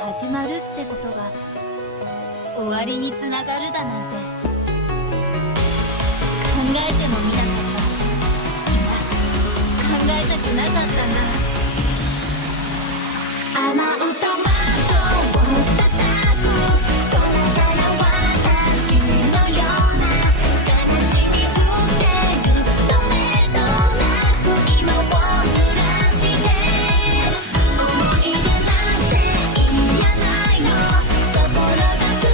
始まるってことが終わりにつながるだなんて考えてもみなかった。考えたくなかったんだ。雨音窓を叩く空から私のような悲しみ降ってる止めどなく今を濡らして思い出なんていらないの心が苦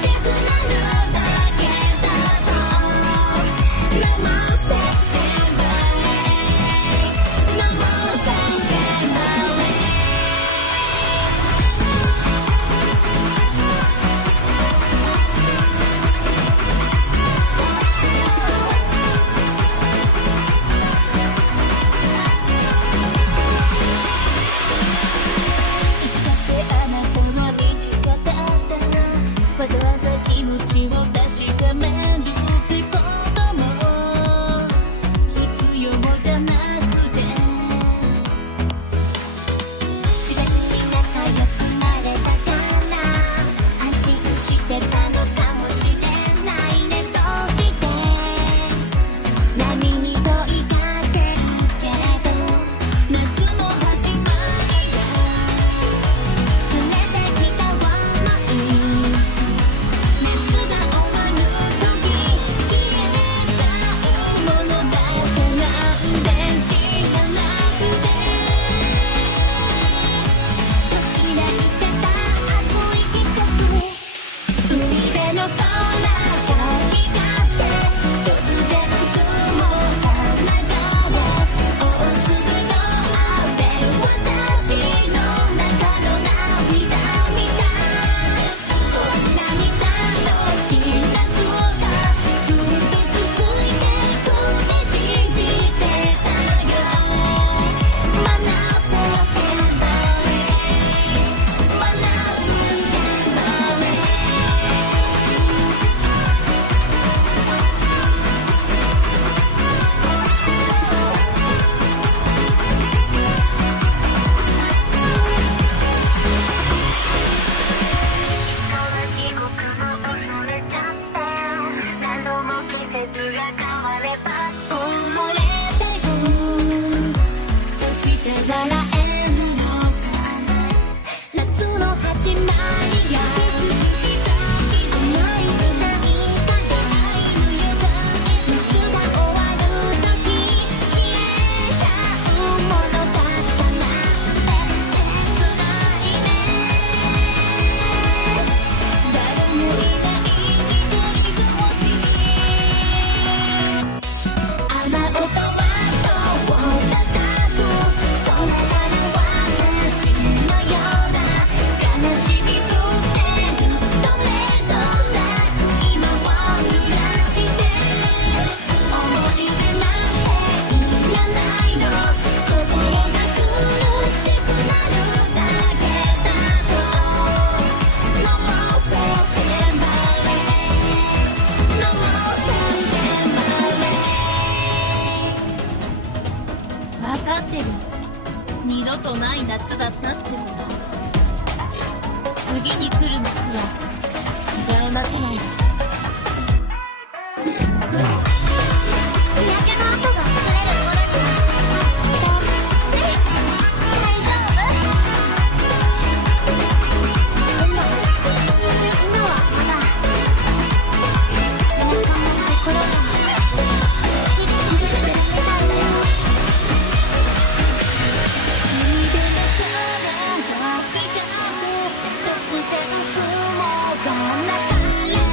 しくなるだけだと No more September No more Septemberあなたの短かったわざわざ気持ちを確かめるってことも必要じゃなくて自然に仲良くなれたから安心してたのかもしれないね。どうして波に問いかけるけど夏の始まりが連れてきたわない夏が終わる時消えちゃうものだってなんで知らなくて途切れてた暑い季節海辺の空が光って突然雲が流れ大粒の雨私の中の涙みたいこんなに楽しい夏がずっと続いてくって信じてたよ。真夏セプテンバー真夏セプテンバー僕も恐れちゃった何度も季節が変われば溺れてるそして笑えるのかな夏の始まりがないくないかで愛の予感夏が終わる時消えちゃうものだったなんて切ないね。誰もいない一人ぼっち雨音窓を叩く空から私のような悲しみ降ってるどれどなく今を濡らして思い出なんていらないの心が苦しくなるだけだと No more September No more September 分かってる。二度とない夏だったってこと。次に来る夏は違う夏なんだ。日焼けの跡が作れるものにはきっと大丈夫。今はまだ背中のところが生きてるんだよ。海辺の空が光って突然雲が流れ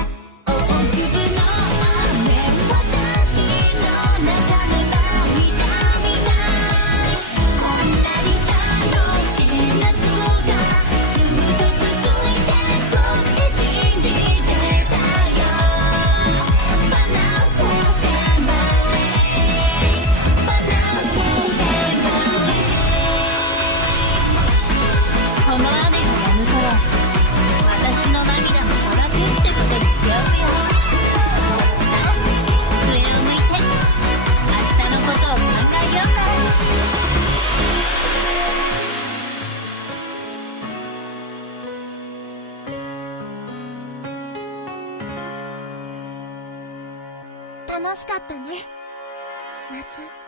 楽しかったね。夏。